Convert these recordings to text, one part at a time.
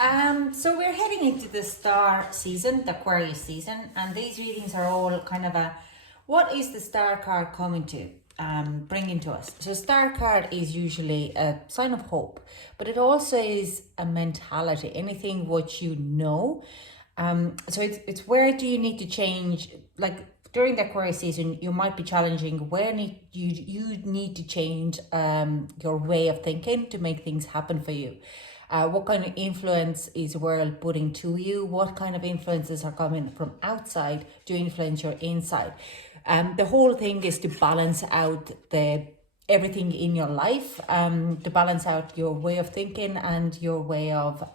So we're heading into the star season, the Aquarius season, and these readings are all kind of a what is the star card coming to bringing to us. So star card is usually a sign of hope, but it also is a mentality, anything what you know. So it's where do you need to change, like during the Aquarius season, you might be challenging where you need to change your way of thinking to make things happen for you. What kind of influence is the world putting to you? What kind of influences are coming from outside to influence your inside? The whole thing is to balance out everything in your life, to balance out your way of thinking and your way of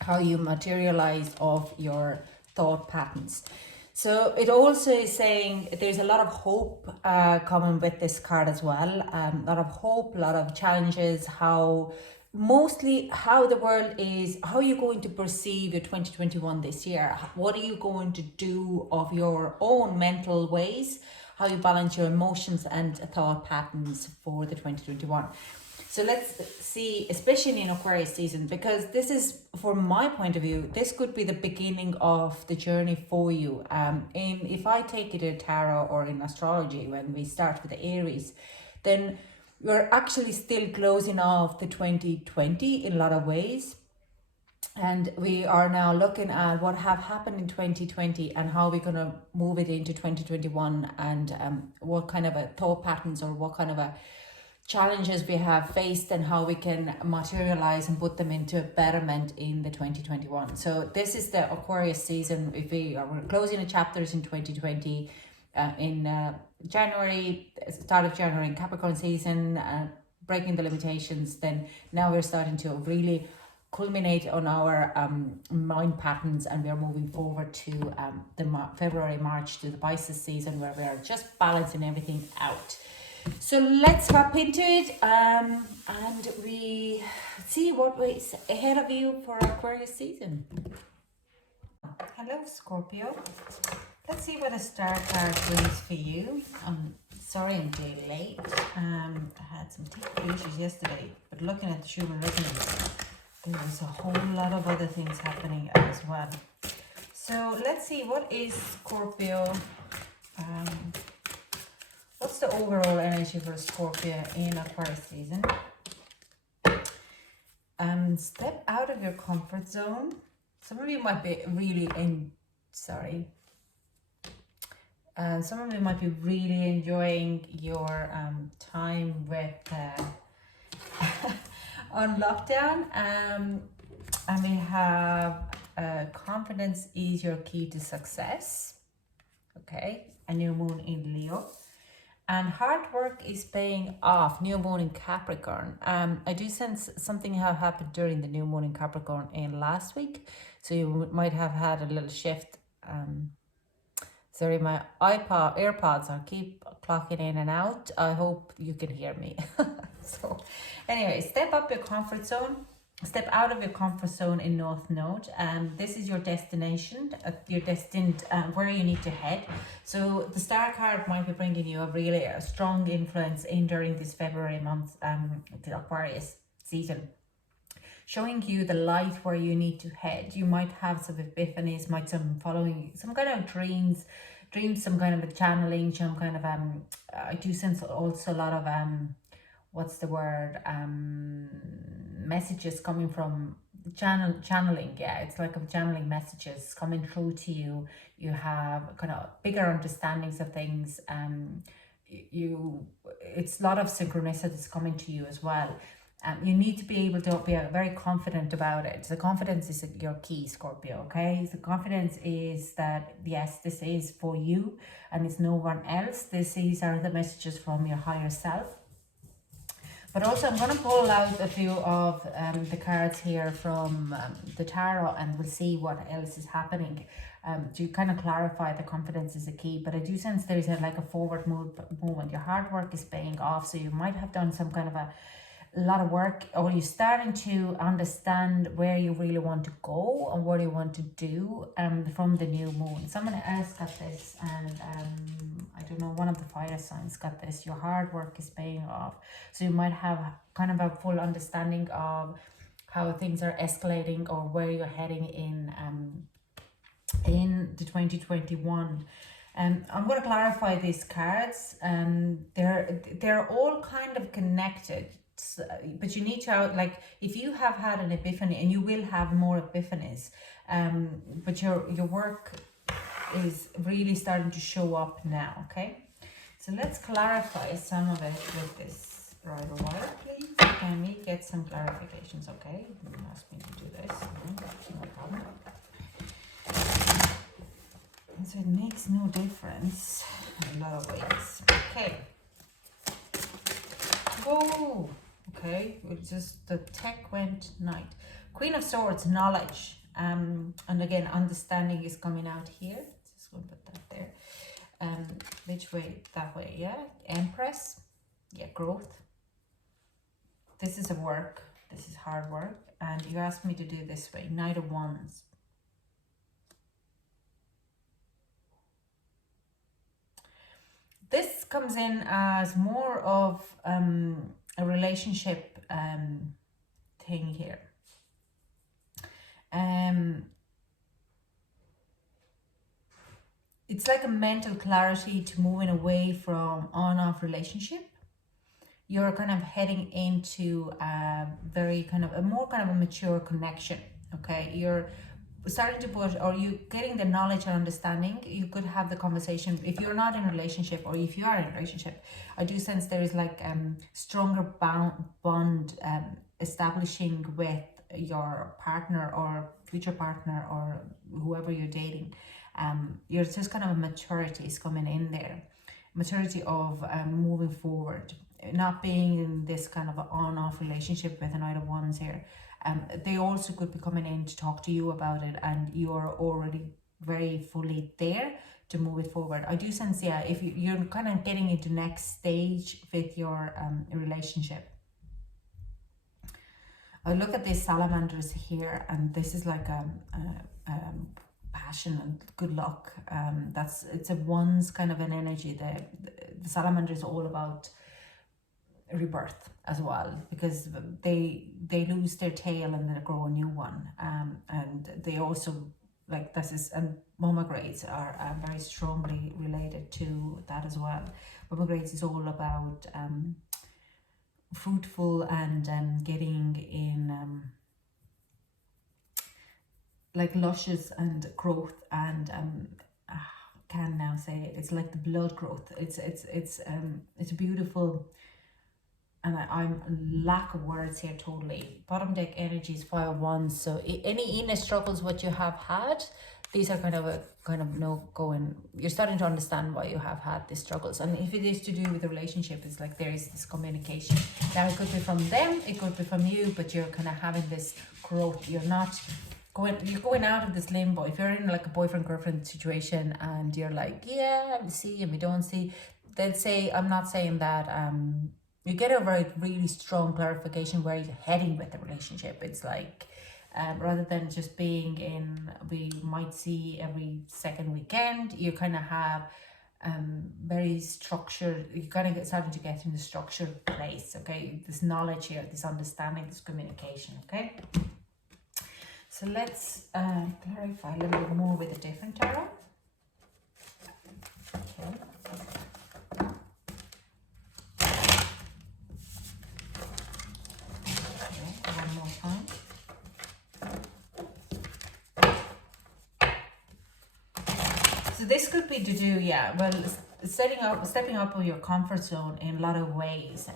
how you materialize of your thought patterns. So it also is saying there's a lot of hope coming with this card as well. A lot of hope, a lot of challenges, mostly how the world is, how you're going to perceive your 2021 this year. What are you going to do of your own mental ways? How you balance your emotions and thought patterns for the 2021. So let's see, especially in Aquarius season, because this is, from my point of view, this could be the beginning of the journey for you. If I take it in tarot or in astrology, when we start with the Aries, then we're actually still closing off the 2020 in a lot of ways. And we are now looking at what have happened in 2020 and how we're going to move it into 2021, and what kind of a thought patterns or what kind of a challenges we have faced and how we can materialize and put them into betterment in the 2021. So this is the Aquarius season. If we're closing the chapters in 2020 in January, start of January in Capricorn season, breaking the limitations, then now we're starting to really culminate on our mind patterns, and we are moving forward to the February, March to the Pisces season, where we are just balancing everything out. So let's hop into it, and we see what is ahead of you for Aquarius season. Hello, Scorpio. Let's see what a star card brings for you. Sorry I'm being late. I had some technical issues yesterday, but looking at the human resonance, there was a whole lot of other things happening as well. So let's see, what is Scorpio? What's the overall energy for Scorpio in Aquarius season? Step out of your comfort zone. Some of you might be really some of you might be really enjoying your time with on lockdown. And we have confidence is your key to success. Okay, a new moon in Leo. And hard work is paying off. New moon in Capricorn. I do sense something have happened during the new moon in Capricorn in last week. So you might have had a little shift. Sorry, my AirPods are keep clocking in and out. I hope you can hear me. So anyway, step up your comfort zone. Step out of your comfort zone in North Node. This is your destination, you're destined where you need to head. So the star card might be bringing you a strong influence in during this February month, the Aquarius season, showing you the light where you need to head. You might have some epiphanies, following some kind of dreams, some kind of a channeling, some kind of I do sense also a lot of what's the word, messages coming from channeling. Yeah, it's like a channeling messages coming through to you. You have kind of bigger understandings of things. It's a lot of synchronicities coming to you as well. You need to be able to be very confident about it. So confidence is your key, Scorpio, okay? So confidence is that, yes, this is for you and it's no one else. These are the messages from your higher self. But also I'm going to pull out a few of the cards here from the tarot, and we'll see what else is happening to kind of clarify the confidence is a key. But I do sense there's like a forward movement. Your hard work is paying off. So you might have done some kind of a lot of work, or you're starting to understand where you really want to go and what you want to do from the new moon. Someone else got this, and I don't know, one of the fire signs got this. Your hard work is paying off. So you might have kind of a full understanding of how things are escalating or where you're heading in the 2021. I'm going to clarify these cards. They're all kind of connected, but you need to, like, if you have had an epiphany, and you will have more epiphanies, but your work is really starting to show up now. Okay, so let's clarify some of it with this rider water, please. Can we get some clarifications? Okay, you asked me to do this. No problem. So it makes no difference in a lot of ways. Okay. Oh, okay. It's just the tech went night. Queen of Swords, knowledge. And again, understanding is coming out here. Just going to put that there. Which way? That way, yeah. Empress, yeah, growth. This is a work. This is hard work. And you asked me to do this way. Knight of Wands. This comes in as more of a relationship thing here. It's like a mental clarity to moving away from on-off relationship. You're kind of heading into a very kind of a more kind of a mature connection. Okay, you're starting to put, or you getting the knowledge and understanding. You could have the conversation if you're not in a relationship, or if you are in a relationship. I do sense there is like stronger bond establishing with your partner or future partner or whoever you're dating. You're just kind of a maturity is coming in there, maturity of moving forward, not being in this kind of on-off relationship with a Knight of Wands here. They also could be coming in to talk to you about it, and you're already very fully there to move it forward. I do sense, yeah, if you're kind of getting into next stage with your relationship. I look at these salamanders here, and this is like a passion and good luck. It's a one's kind of an energy. The salamander is all about rebirth as well, because they lose their tail and they grow a new one, and they also, like, this is, and momagrades are very strongly related to that as well. Momagrades is all about fruitful and getting in like luscious and growth, and can now say it's like the blood growth. It's a beautiful, and I'm lack of words here totally. Bottom deck energy is 5 of Wands. So any inner struggles what you have had, these are kind of no going. You're starting to understand why you have had these struggles, and if it is to do with the relationship, it's like there is this communication. Now it could be from them, it could be from you, but you're kind of having this growth. You're going out of this limbo. If you're in like a boyfriend girlfriend situation and you're like, yeah, we see and we don't see, they'll say, I'm not saying that. You get a very really strong clarification where you're heading with the relationship. It's like rather than just being in, we might see every second weekend, you kind of have very structured, you kind of starting to get in the structured place. Okay, this knowledge here, this understanding, this communication. Okay, so let's clarify a little bit more with a different tarot. Okay. One more time. So this could be to do, yeah, well, stepping up of your comfort zone in a lot of ways.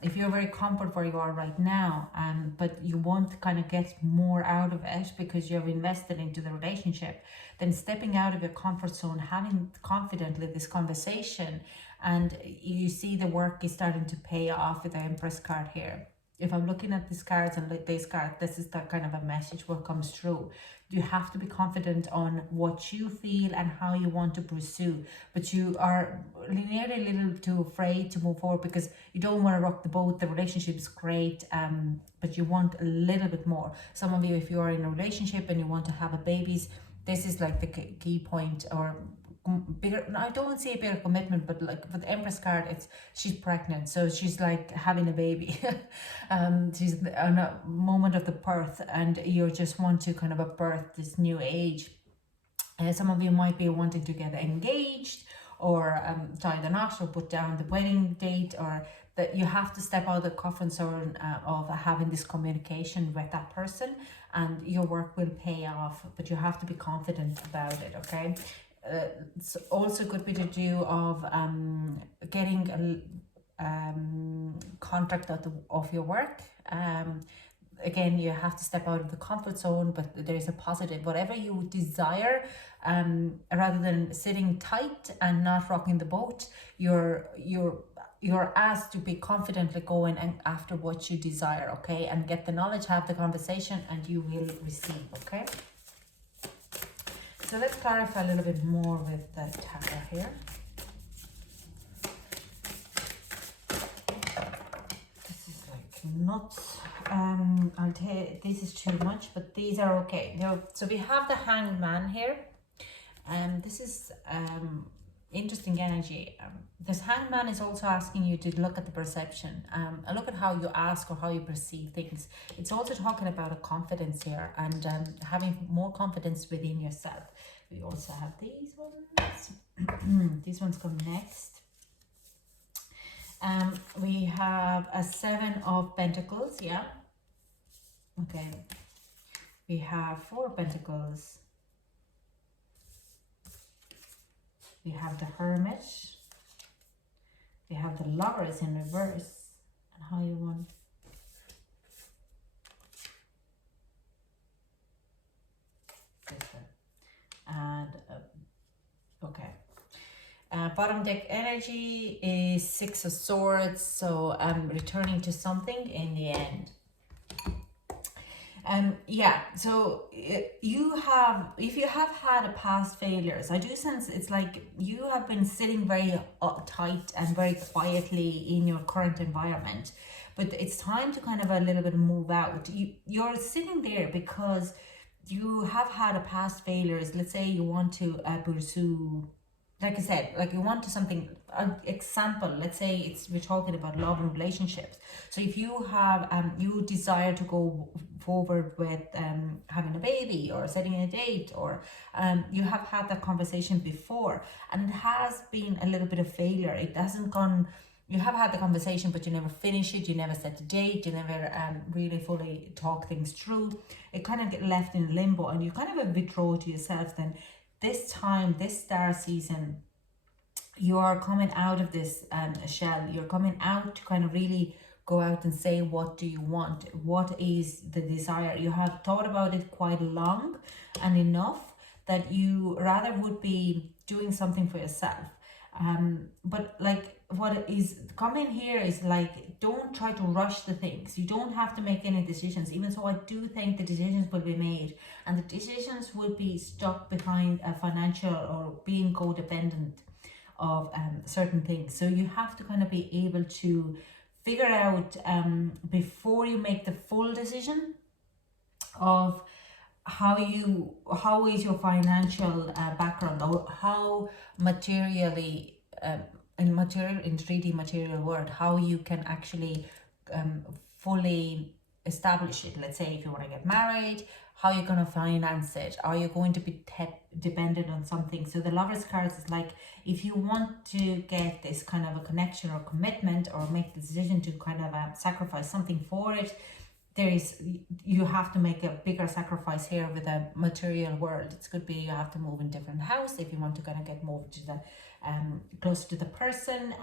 If you're very comfort where you are right now, but you want to kind of get more out of it because you've invested into the relationship, then stepping out of your comfort zone, having confidently this conversation, and you see the work is starting to pay off with the Empress card here. If I'm looking at these cards and like this card, this is the kind of a message what comes through. You have to be confident on what you feel and how you want to pursue, but you are nearly a little too afraid to move forward because you don't want to rock the boat. The relationship is great, but you want a little bit more. Some of you, if you are in a relationship and you want to have a babies, this is like the key point, or bigger, no, I don't see a bigger commitment, but like with the Empress card, it's she's pregnant, so she's like having a baby. She's on a moment of the birth, and you just want to kind of a birth this new age. Some of you might be wanting to get engaged, or tie the knot, or put down the wedding date, or that you have to step out of the comfort zone of having this communication with that person, and your work will pay off, but you have to be confident about it, okay? It's also could be to do of getting a contract of your work. Again, you have to step out of the comfort zone, but there is a positive, whatever you desire, rather than sitting tight and not rocking the boat, you're asked to be confidently going and after what you desire, okay? And get the knowledge, have the conversation, and you will receive, okay? So let's clarify a little bit more with the tarot here. This is like nuts. I'll take, this is too much, but these are okay. Now, so we have the Hanged Man here. This is interesting energy. This Hanged Man is also asking you to look at the perception, and look at how you ask or how you perceive things. It's also talking about a confidence here, and having more confidence within yourself. We also have these ones. These ones come next. We have a 7 of Pentacles, yeah. Okay. We have 4 Pentacles. We have the Hermit. We have the Lovers in reverse. And how you want. This one. And, okay. Bottom deck energy is 6 of Swords, so I'm returning to something in the end. Yeah, so you have, if you have had a past failures, I do sense it's like you have been sitting very tight and very quietly in your current environment, but it's time to kind of a little bit move out. You're sitting there because you have had a past failures. Let's say you want to pursue, like I said, like you want to something, an example, let's say we're talking about love and relationships. So if you have, you desire to go forward with having a baby or setting a date, or you have had that conversation before and it has been a little bit of failure. It hasn't gone, you have had the conversation, but you never finish it, you never set the date, you never really fully talk things through. It kind of get left in limbo, and you kind of withdraw to yourself. Then this time, this star season, you are coming out of this shell. You're coming out to kind of really go out and say, what do you want? What is the desire? You have thought about it quite long and enough that you rather would be doing something for yourself. But like what is coming here is like, don't try to rush the things. You don't have to make any decisions. Even so, I do think the decisions will be made, and the decisions will be stuck behind a financial or being codependent of certain things. So you have to kind of be able to figure out before you make the full decision of how is your financial background, or how materially in 3D material world, how you can actually fully establish it. Let's say if you want to get married, how you're going to finance it. Are you going to be dependent on something? So the Lovers cards is like, if you want to get this kind of a connection or commitment, or make the decision to kind of sacrifice something for it, you have to make a bigger sacrifice here with a material world. It could be you have to move in different house if you want to kind of get moved to the closer to the person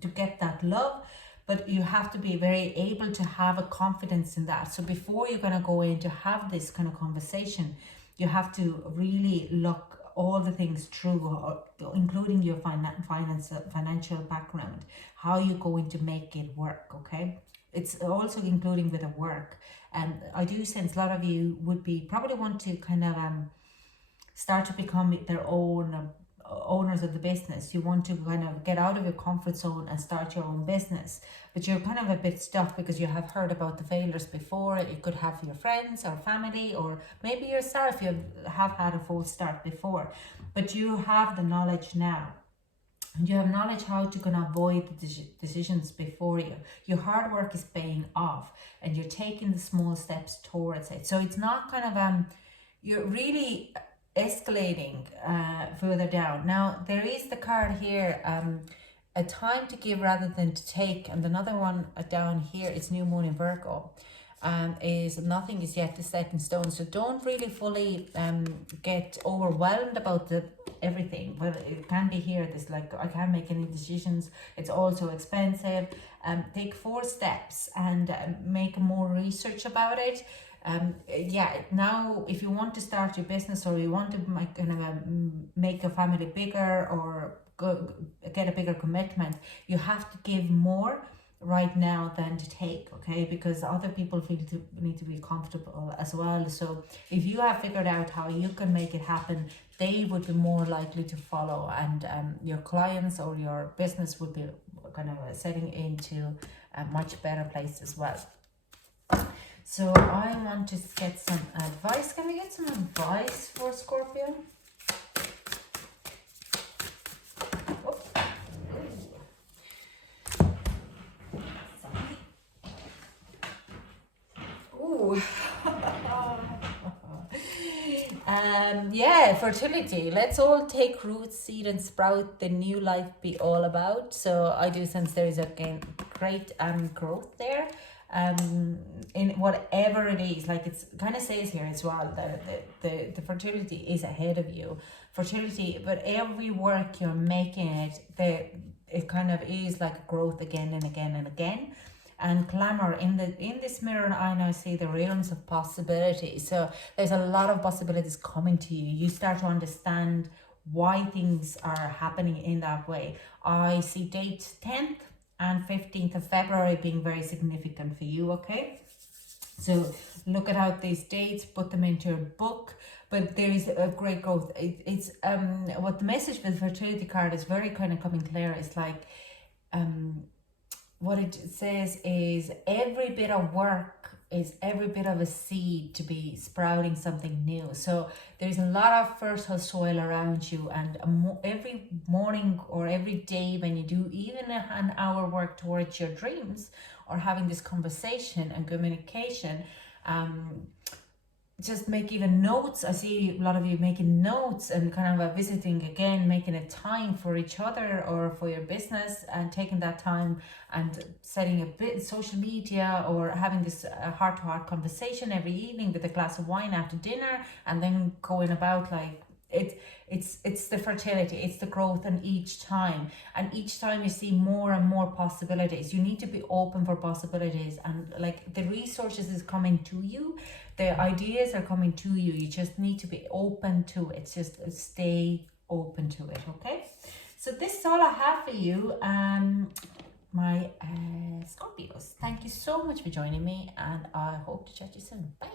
to get that love. But you have to be very able to have a confidence in that. So before you're going to go in to have this kind of conversation, you have to really look all the things through, including your financial background, how you're going to make it work, okay? It's also including with the work. And I do sense a lot of you would be probably want to kind of start to become their own owners of the business. You want to kind of get out of your comfort zone and start your own business, but you're kind of a bit stuck because you have heard about the failures before. You could have your friends or family, or maybe yourself, you have had a false start before, but you have the knowledge now. And you have knowledge how to kind of avoid the decisions before you. Your hard work is paying off, and you're taking the small steps towards it. So it's not kind of you're really escalating further down. Now there is the card here, a time to give rather than to take, and another one down here is new moon in Virgo. Is nothing is yet set in stone. So don't really fully get overwhelmed about everything. But it can be here, this like, I can't make any decisions, it's also expensive. Take 4 steps and make more research about it. Yeah, now if you want to start your business, or you want to make your family bigger, or get a bigger commitment, you have to give more right now than to take, okay? Because other people need to be comfortable as well. So if you have figured out how you can make it happen, they would be more likely to follow, and your clients or your business would be kind of setting into a much better place as well. So I want to get some advice. Can we get some advice for Scorpio? Yeah, fertility. Let's all take root, seed, and sprout. The new life be all about. So I do sense there is again great growth there. In whatever it is, like it's kind of says here as well that the fertility is ahead of you. Fertility, but every work you're making it kind of is like growth again and again and again. And glamour in this mirror, I now see the realms of possibility. So there's a lot of possibilities coming to you. You start to understand why things are happening in that way. I see date 10th and 15th of February being very significant for you, okay? So look at out these dates, put them into your book. But there is a great growth. It's what the message with the fertility card is very kind of coming clear. It's like what it says is every bit of work is every bit of a seed to be sprouting something new. So there's a lot of fertile soil around you, and every morning or every day when you do even an hour work towards your dreams, or having this conversation and communication, just make even notes. I see a lot of you making notes and kind of visiting again, making a time for each other or for your business, and taking that time and setting a bit social media, or having this heart-to-heart conversation every evening with a glass of wine after dinner, and then going about like it's the fertility, it's the growth, and each time you see more and more possibilities. You need to be open for possibilities, and like the resources is coming to you, the ideas are coming to you. You just need to be open to it. Just stay open to it, okay? So this is all I have for you, my Scorpios. Thank you so much for joining me, and I hope to chat to you soon. Bye.